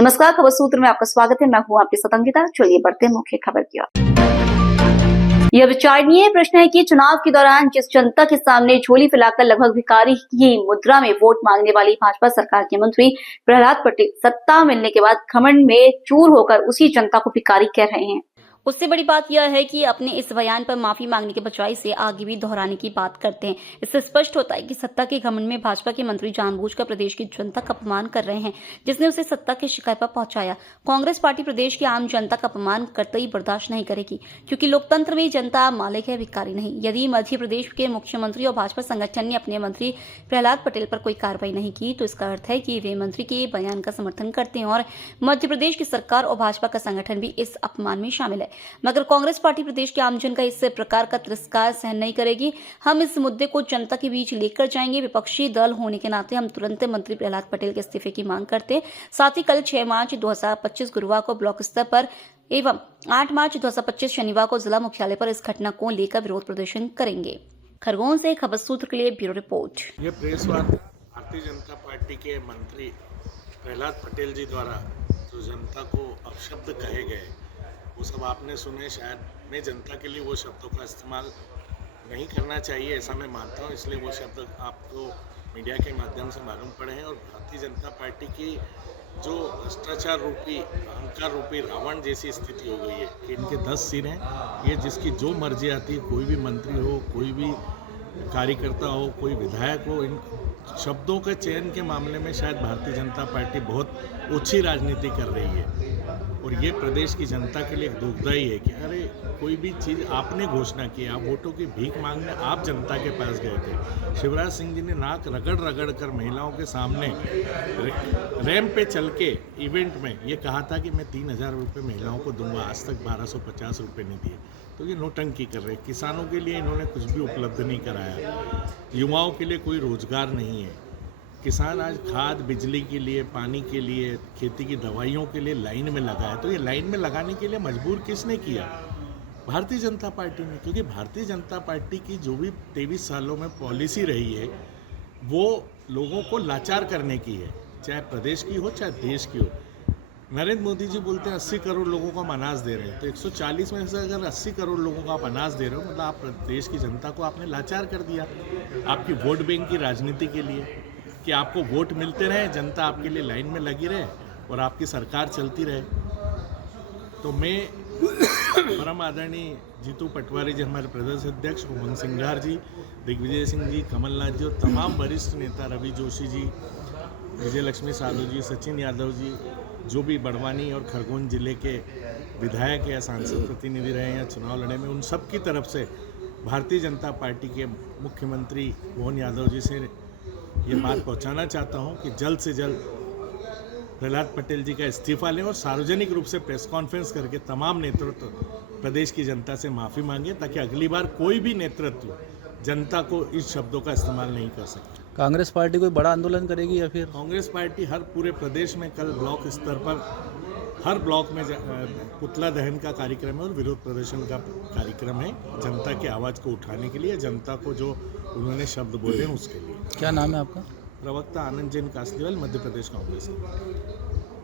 नमस्कार, खबर सूत्र में आपका स्वागत है। मैं हूं आपकी सतंगिता। चलिए बढ़ते हैं मुख्य खबर की ओर। यह विचारणीय प्रश्न है कि चुनाव के दौरान जिस जनता के सामने झोली फैलाकर लगभग भिखारी की मुद्रा में वोट मांगने वाली भाजपा सरकार के मंत्री प्रहलाद पटेल सत्ता मिलने के बाद घमंड में चूर होकर उसी जनता को भिखारी कह रहे हैं। उससे बड़ी बात यह है कि अपने इस बयान पर माफी मांगने के बजाय इसे आगे भी दोहराने की बात करते हैं। इससे स्पष्ट होता है कि सत्ता के घमंड में भाजपा के मंत्री जानबूझकर प्रदेश की जनता का अपमान कर रहे हैं, जिसने उसे सत्ता के शिखर पर पहुंचाया। कांग्रेस पार्टी प्रदेश की आम जनता का अपमान करते ही बर्दाश्त नहीं करेगी, क्योंकि लोकतंत्र में जनता मालिक है, भिखारी नहीं। यदि मध्य प्रदेश के मुख्यमंत्री और भाजपा संगठन ने अपने मंत्री प्रहलाद पटेल पर कोई कार्रवाई नहीं की, तो इसका अर्थ है कि वे मंत्री के बयान का समर्थन करते हैं और मध्य प्रदेश की सरकार और भाजपा का संगठन भी इस अपमान में शामिल है। मगर कांग्रेस पार्टी प्रदेश के आमजन का इस प्रकार का तिरस्कार सहन नहीं करेगी। हम इस मुद्दे को जनता के बीच लेकर जाएंगे। विपक्षी दल होने के नाते हम तुरंत मंत्री प्रहलाद पटेल के इस्तीफे की मांग करते हैं। साथ ही कल 6 मार्च 2025 गुरुवार को ब्लॉक स्तर पर एवं 8 मार्च 2025 शनिवार को जिला मुख्यालय पर इस घटना को लेकर विरोध प्रदर्शन करेंगे। खरगोन से खबर सूत्र के लिए ब्यूरो रिपोर्ट। ये प्रेस वार्ता भारतीय जनता पार्टी के मंत्री प्रहलाद पटेल जी द्वारा जो जनता को अपशब्द कहे गए, वो सब आपने सुने। शायद मैं जनता के लिए वो शब्दों का इस्तेमाल नहीं करना चाहिए, ऐसा मैं मानता हूँ। इसलिए वो शब्द आपको मीडिया के माध्यम से मालूम पड़े हैं। और भारतीय जनता पार्टी की जो भ्रष्टाचार रूपी, अहंकार रूपी रावण जैसी स्थिति हो गई है कि इनके 10 सिर हैं। ये जिसकी जो मर्जी आती है, कोई भी मंत्री हो, कोई भी कार्यकर्ता हो, कोई विधायक हो, इन शब्दों के चयन के मामले में शायद भारतीय जनता पार्टी बहुत ओछी राजनीति कर रही है। और ये प्रदेश की जनता के लिए एक दुखदाई है कि अरे कोई भी चीज़ आपने घोषणा की, आप वोटों की भीख मांगने आप जनता के पास गए थे। शिवराज सिंह जी ने नाक रगड़ रगड़ कर महिलाओं के सामने रैंप पे चल के इवेंट में ये कहा था कि मैं 3,000 रुपये महिलाओं को दूंगा। आज तक 1250 रुपये नहीं दिए। तो ये नोटंकी कर रहे। किसानों के लिए इन्होंने कुछ भी उपलब्ध नहीं कराया। युवाओं के लिए कोई रोजगार नहीं है। किसान आज खाद, बिजली के लिए, पानी के लिए, खेती की दवाइयों के लिए लाइन में लगा है। तो ये लाइन में लगाने के लिए मजबूर किसने किया? भारतीय जनता पार्टी ने। क्योंकि भारतीय जनता पार्टी की जो भी 23 सालों में पॉलिसी रही है, वो लोगों को लाचार करने की है, चाहे प्रदेश की हो चाहे देश की हो। नरेंद्र मोदी जी बोलते हैं 80 करोड़ लोगों को हम अनाज दे रहे हैं। तो 140 में से अगर 80 करोड़ लोगों को आप अनाज दे रहे हो, मतलब आप देश की जनता को आपने लाचार कर दिया। आपकी वोट बैंक की राजनीति के लिए कि आपको वोट मिलते रहे, जनता आपके लिए लाइन में लगी रहे और आपकी सरकार चलती रहे। तो मैं परम आदरणीय जीतू पटवारी जी, हमारे प्रदेश अध्यक्ष, उमंग सिंघार जी, दिग्विजय सिंह जी, कमलनाथ जी और तमाम वरिष्ठ नेता, रवि जोशी जी, विजय लक्ष्मी साधु जी, सचिन यादव जी, जो भी बड़वानी और खरगोन जिले के विधायक या सांसद प्रतिनिधि रहे हैं, चुनाव लड़े में, उन सब की तरफ से भारतीय जनता पार्टी के मुख्यमंत्री मोहन यादव जी से ये बात पहुंचाना चाहता हूं कि जल्द से जल्द प्रहलाद पटेल जी का इस्तीफा लें और सार्वजनिक रूप से प्रेस कॉन्फ्रेंस करके तमाम नेतृत्व प्रदेश की जनता से माफ़ी मांगे, ताकि अगली बार कोई भी नेतृत्व जनता को इस शब्दों का इस्तेमाल नहीं कर सके। कांग्रेस पार्टी कोई बड़ा आंदोलन करेगी या फिर? कांग्रेस पार्टी हर पूरे प्रदेश में कल ब्लॉक स्तर पर हर ब्लॉक में पुतला दहन का कार्यक्रम है और विरोध प्रदर्शन का कार्यक्रम है, जनता की आवाज़ को उठाने के लिए, जनता को जो उन्होंने शब्द बोले हैं उसके लिए। क्या नाम है आपका? प्रवक्ता आनंद जैन कासलीवाल, मध्य प्रदेश कांग्रेस।